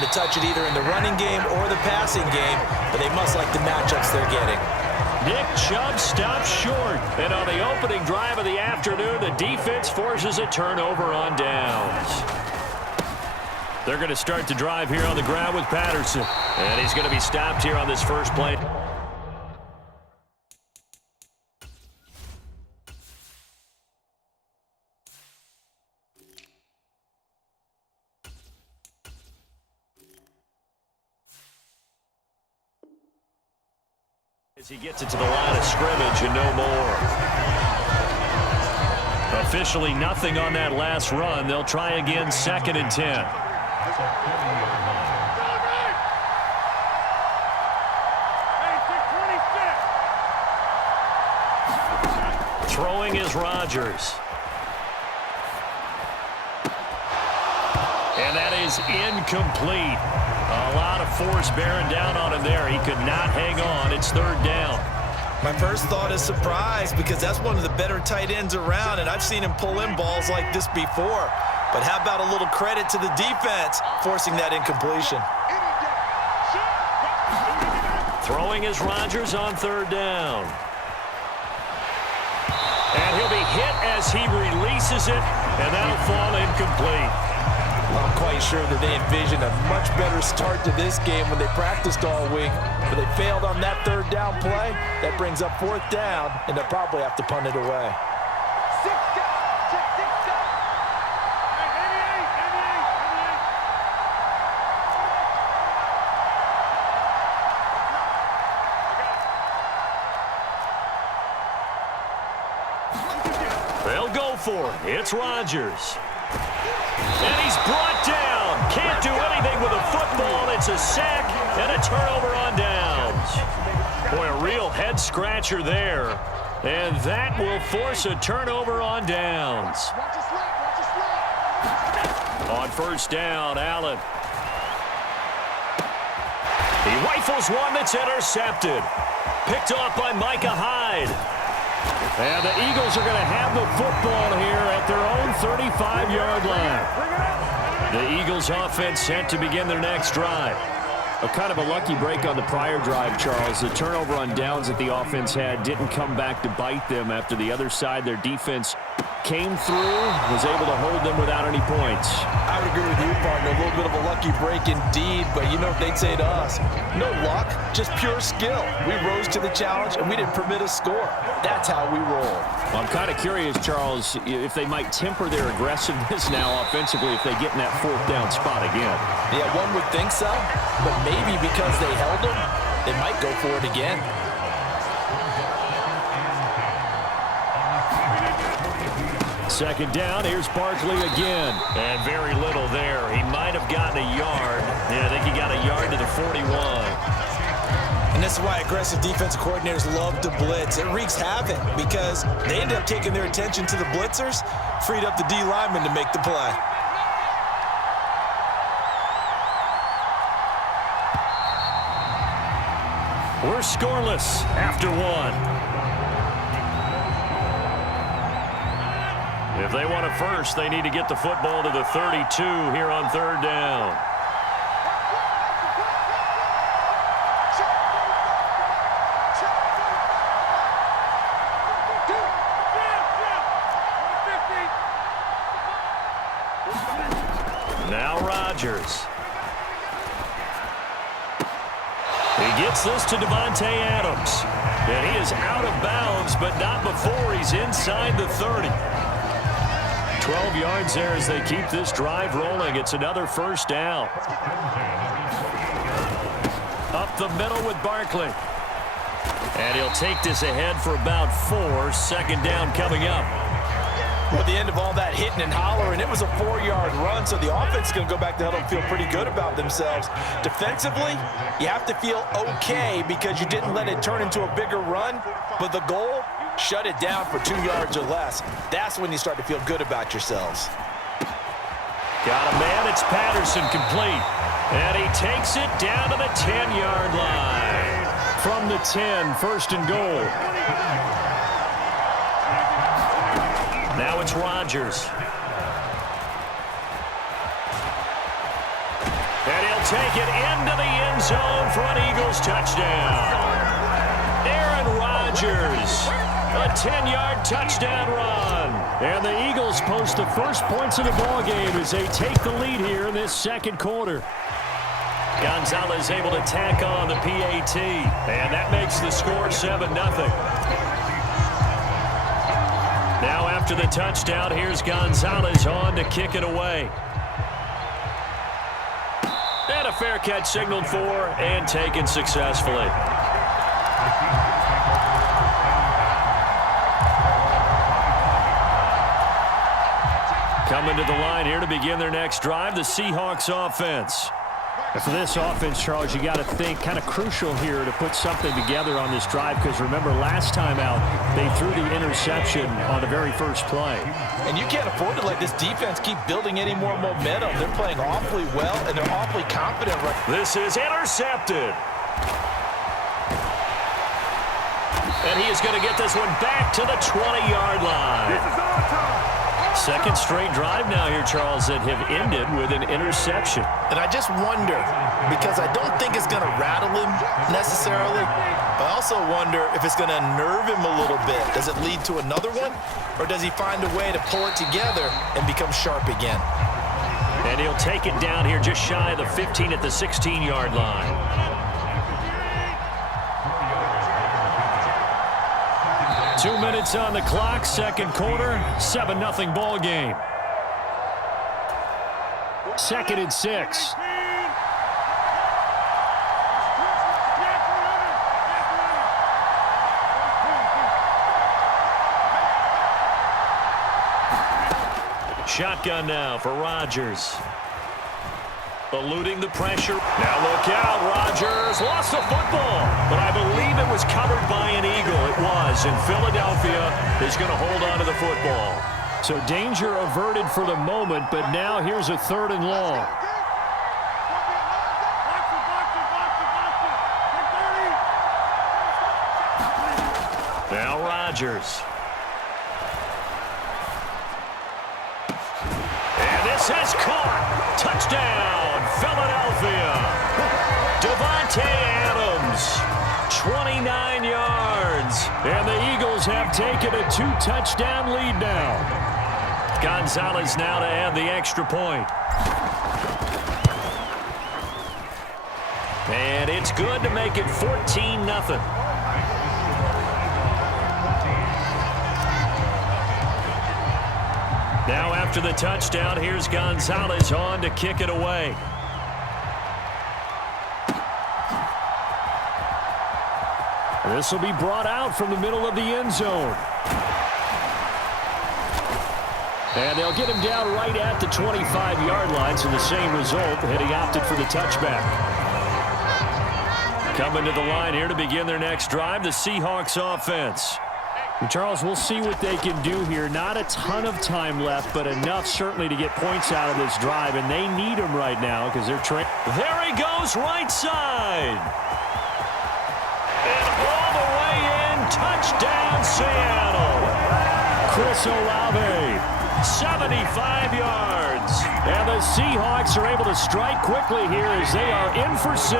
to touch it either in the running game or the passing game, but they must like the matchups they're getting. Nick Chubb stopped short. And on the opening drive of the afternoon, the defense forces a turnover on downs. They're going to start the drive here on the ground with Patterson. And he's going to be stopped here on this first play. As he gets it to the line of scrimmage and no more. Officially nothing on that last run. They'll try again 2nd and 10. Throwing is Rodgers. And that is incomplete. A lot of force bearing down on him there. He could not hang on. It's 3rd down. My first thought is surprise because that's one of the better tight ends around, and I've seen him pull in balls like this before. But how about a little credit to the defense forcing that incompletion? Throwing is Rodgers on 3rd down. And he'll be hit as he releases it, and that'll fall incomplete. I'm quite sure that they envisioned a much better start to this game when they practiced all week, but they failed on that 3rd down play. That brings up 4th down, and they'll probably have to punt it away. They'll go for it. It's Rodgers. And he's brought down. Can't do anything with a football. It's a sack and a turnover on downs. Boy, a real head-scratcher there. And that will force a turnover on downs. On 1st down, Allen. He rifles one that's intercepted. Picked off by Micah Hyde. And the Eagles are going to have the football here at their own 35-yard line. The Eagles offense set to begin their next drive. A kind of a lucky break on the prior drive, Charles. The turnover on downs that the offense had didn't come back to bite them after the other side. Their defense came through, was able to hold them without any points. I would agree with you, partner. A little bit of a lucky break indeed, but you know what they'd say to us? No luck, just pure skill. We rose to the challenge, and we didn't permit a score. That's how we roll. Well, I'm kind of curious, Charles, if they might temper their aggressiveness now offensively if they get in that 4th down spot again. Yeah, one would think so, but maybe because they held them, they might go for it again. Second down, here's Barkley again. And very little there. He might have gotten a yard. Yeah, I think he got a yard to the 41. And this is why aggressive defensive coordinators love to blitz. It wreaks havoc because they end up taking their attention to the blitzers, freed up the D lineman to make the play. We're scoreless after 1. If they want a first, they need to get the football to the 32 here on 3rd down. Now Rodgers. He gets this to Devontae Adams. And he is out of bounds, but not before he's inside the 30. 12 yards there as they keep this drive rolling. It's another 1st down. Up the middle with Barkley. And he'll take this ahead for about 4. 2nd down coming up. Well, at the end of all that hitting and hollering, it was a 4-yard run, so the offense is going to go back to huddle and feel pretty good about themselves. Defensively, you have to feel okay because you didn't let it turn into a bigger run, but the goal, shut it down for 2 yards or less. That's when you start to feel good about yourselves. Got a man, it's Patterson, complete. And he takes it down to the 10-yard line. From the 10, 1st and goal. Now it's Rodgers. And he'll take it into the end zone for an Eagles touchdown. Aaron Rodgers, a 10-yard touchdown run. And the Eagles post the first points of the ball game as they take the lead here in this second quarter. Gonzalez able to tack on the PAT, and that makes the score 7-0. Now after the touchdown, here's Gonzalez on to kick it away. And a fair catch signaled for and taken successfully. Coming to the line here to begin their next drive, the Seahawks offense. And for this offense, Charles, you got to think kind of crucial here to put something together on this drive, because remember last time out they threw the interception on the very first play. And you can't afford to let this defense keep building any more momentum. They're playing awfully well, and they're awfully confident. This is intercepted. And he is going to get this one back to the 20-yard line. This is our time. Second straight drive now here, Charles, that have ended with an interception. And I just wonder, because I don't think it's going to rattle him necessarily, but I also wonder if it's going to unnerve him a little bit. Does it lead to another one, or does he find a way to pull it together and become sharp again? And he'll take it down here just shy of the 15 at the 16-yard line. 2 minutes on the clock, second quarter, 7-0 ball game. 2nd and 6. Shotgun now for Rodgers. Eluding the pressure. Now look out, Rodgers lost the football, but I believe it was covered by an Eagle. It was, and Philadelphia is going to hold on to the football. So danger averted for the moment, but now here's a 3rd and long. Now Rodgers. And this has caught. Touchdown, Philadelphia. Davante Adams, 29 yards. And the Eagles have taken a 2-touchdown lead now. Gonzalez now to add the extra point. And it's good to make it 14-0. Now after the touchdown, here's Gonzalez on to kick it away. This will be brought out from the middle of the end zone. And they'll get him down right at the 25-yard line, so the same result, and he opted for the touchback. Coming to the line here to begin their next drive, the Seahawks offense. Charles, we'll see what they can do here. Not a ton of time left, but enough certainly to get points out of this drive, and they need them right now because they're trying. There he goes, right side. And all the way in, touchdown Seattle. Chris Olave, 75 yards. And the Seahawks are able to strike quickly here as they are in for 6.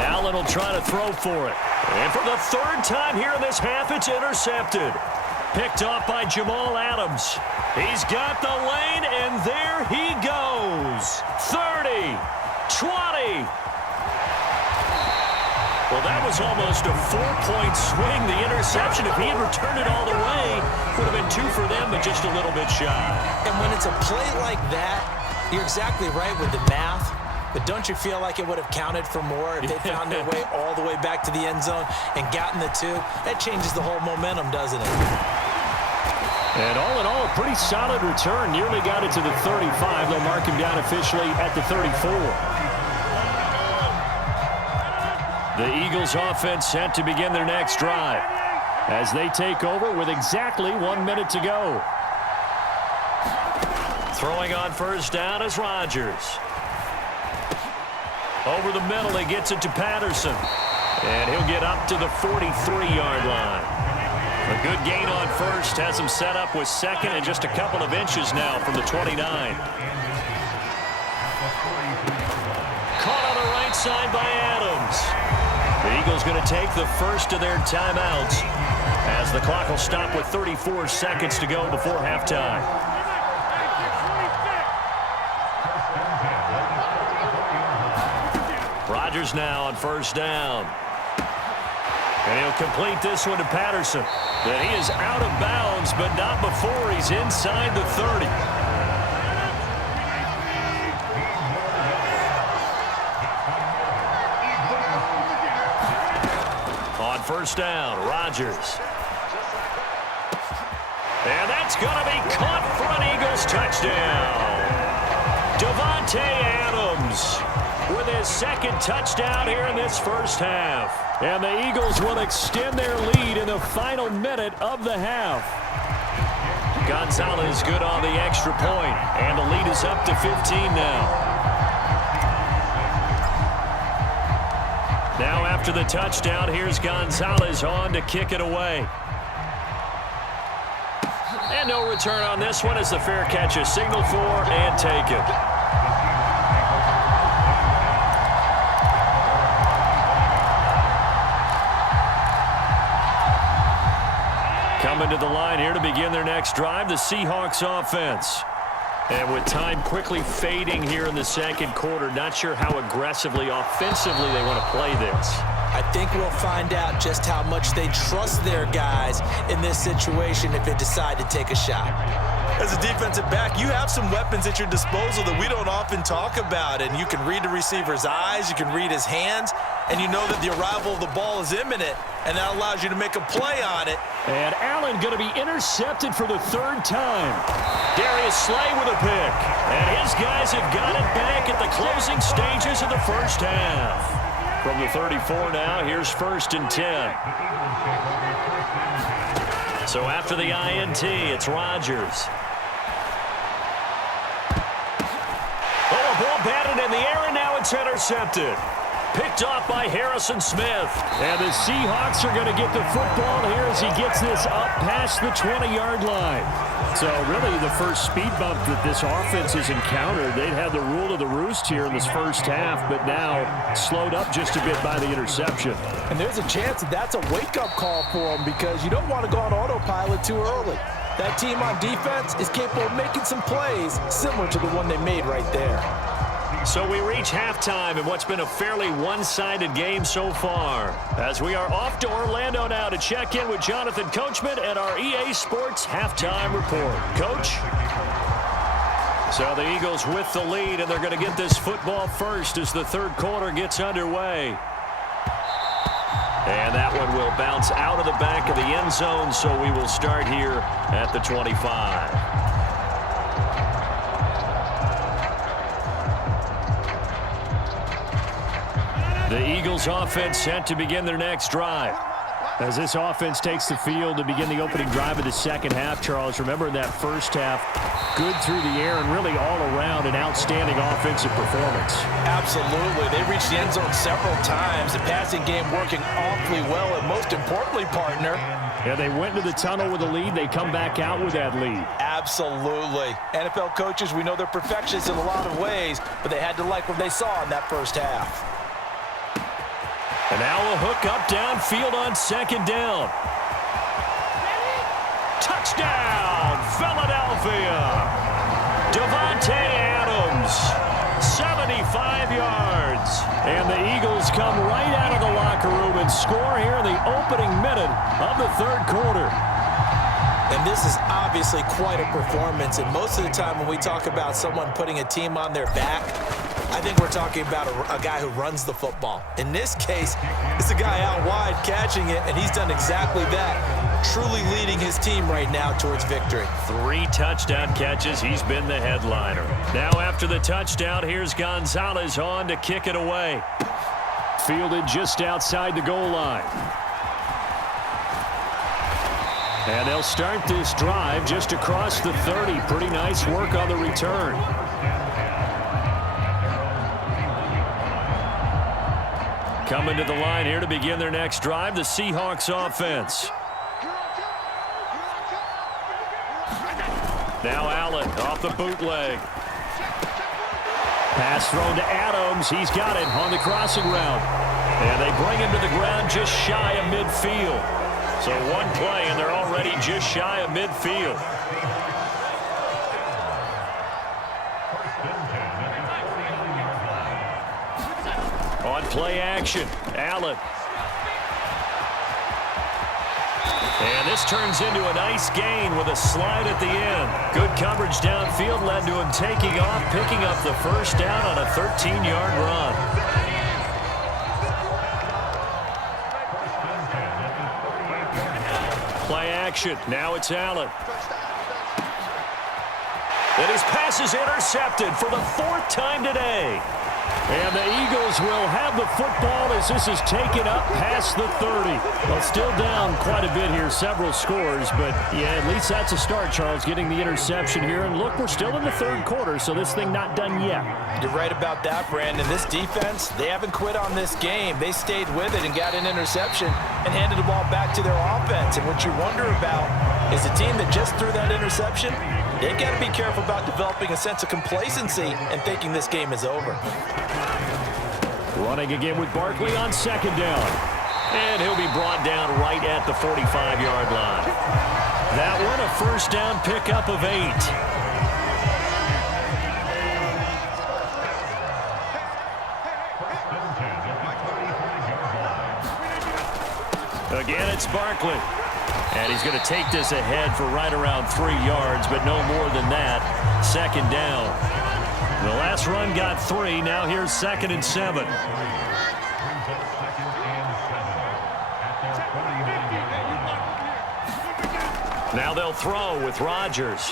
Allen will try to throw for it. And for the 3rd time here in this half, it's intercepted. Picked off by Jamal Adams. He's got the lane, and there he goes. 30, 20. Well, that was almost a 4-point swing, the interception. If he had returned it all the way, would have been 2 for them, but just a little bit shy. And when it's a play like that, you're exactly right with the math. But don't you feel like it would have counted for more if they found their way all the way back to the end zone and gotten the 2? That changes the whole momentum, doesn't it? And all in all, a pretty solid return. Nearly got it to the 35. They'll mark him down officially at the 34. The Eagles offense set to begin their next drive as they take over with exactly 1 minute to go. Throwing on first down is Rodgers. Over the middle, he gets it to Patterson. And he'll get up to the 43-yard line. A good gain on first has him set up with second and just a couple of inches now from the 29. Caught on the right side by Adams. The Eagles going to take the first of their timeouts as the clock will stop with 34 seconds to go before halftime. Rodgers now on first down. And he'll complete this one to Patterson. But he is out of bounds, but not before he's inside the 30. On first down, Rodgers. And that's going to be caught for an Eagles touchdown. Davante Adams with his second touchdown here in this first half. And the Eagles will extend their lead in the final minute of the half. Gonzalez good on the extra point, and the lead is up to 15 now. Now after the touchdown, here's Gonzalez on to kick it away. And no return on this one as the fair catch is signaled for and taken. Coming to the line here to begin their next drive, the Seahawks offense. And with time quickly fading here in the second quarter, not sure how aggressively, offensively they want to play this. I think we'll find out just how much they trust their guys in this situation if they decide to take a shot. As a defensive back, you have some weapons at your disposal that we don't often talk about, and you can read the receiver's eyes, you can read his hands, and you know that the arrival of the ball is imminent, and that allows you to make a play on it. And Allen going to be intercepted for the third time. Darius Slay with a pick. And his guys have got it back at the closing stages of the first half. From the 34 now, here's first and 10. So after the INT, it's Rodgers. Oh, a ball batted in the air, and now it's intercepted. Picked off by Harrison Smith. And the Seahawks are going to get the football here as he gets this up past the 20-yard line. So really the first speed bump that this offense has encountered. They'd had the rule of the roost here in this first half, but now slowed up just a bit by the interception. And there's a chance that that's a wake-up call for them because you don't want to go on autopilot too early. That team on defense is capable of making some plays similar to the one they made right there. So we reach halftime in what's been a fairly one-sided game so far. As we are off to Orlando now to check in with Jonathan Coachman and our EA Sports Halftime Report. Coach? So the Eagles with the lead, and they're going to get this football first as the third quarter gets underway. And that one will bounce out of the back of the end zone, so we will start here at the 25. The Eagles offense set to begin their next drive. As this offense takes the field to begin the opening drive of the second half, Charles, remember in that first half, good through the air and really all around an outstanding offensive performance. Absolutely. They reached the end zone several times. The passing game working awfully well, and most importantly, partner. Yeah, they went into the tunnel with a lead. They come back out with that lead. Absolutely. NFL coaches, we know they're perfectionists in a lot of ways, but they had to like what they saw in that first half. And now a hook up downfield on second down. Touchdown, Philadelphia. Davante Adams, 75 yards. And the Eagles come right out of the locker room and score here in the opening minute of the third quarter. And this is obviously quite a performance. And most of the time when we talk about someone putting a team on their back, I think we're talking about a guy who runs the football. In this case, it's a guy out wide catching it, and he's done exactly that, truly leading his team right now towards victory. 3 touchdown catches. He's been the headliner. Now after the touchdown, here's Gonzalez on to kick it away. Fielded just outside the goal line. And they'll start this drive just across the 30. Pretty nice work on the return. Coming to the line here to begin their next drive, the Seahawks offense. Now Allen off the bootleg. Pass thrown to Adams. He's got it on the crossing route. And they bring him to the ground just shy of midfield. So one play, and they're already just shy of midfield. On play action, Allen. And this turns into a nice gain with a slide at the end. Good coverage downfield led to him taking off, picking up the first down on a 13-yard run. Play action. Now it's Allen. And his pass is intercepted for the 4th time today. And the Eagles will have the football as this is taken up past the 30. Well, still down quite a bit here, several scores, but yeah, at least that's a start, Charles, getting the interception here. And look, we're still in the 3rd quarter, so this thing not done yet. You're right about that, Brandon. This defense, they haven't quit on this game. They stayed with it and got an interception and handed the ball back to their offense. And what you wonder about is a team that just threw that interception, they got to be careful about developing a sense of complacency and thinking this game is over. Running again with Barkley on 2nd down. And he'll be brought down right at the 45-yard line. That one, a first down pickup of 8. Again, it's Barkley. And he's going to take this ahead for right around 3 yards, but no more than that. 2nd down. The last run got 3. Now here's 2nd and 7. Now they'll throw with Rodgers.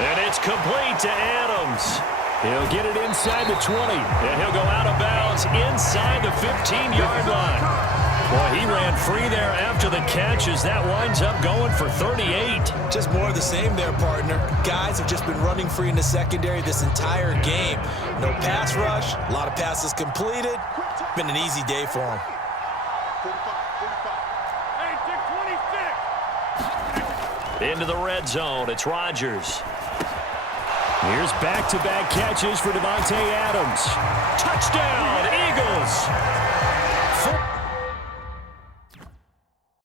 And it's complete to Adams. He'll get it inside the 20. And he'll go out of bounds inside the 15-yard line. Well, he ran free there after the catch as that winds up going for 38. Just more of the same there, partner. Guys have just been running free in the secondary this entire game. No pass rush, a lot of passes completed. Been an easy day for him. Into the red zone, it's Rodgers. Here's back-to-back catches for Davante Adams. Touchdown, Eagles!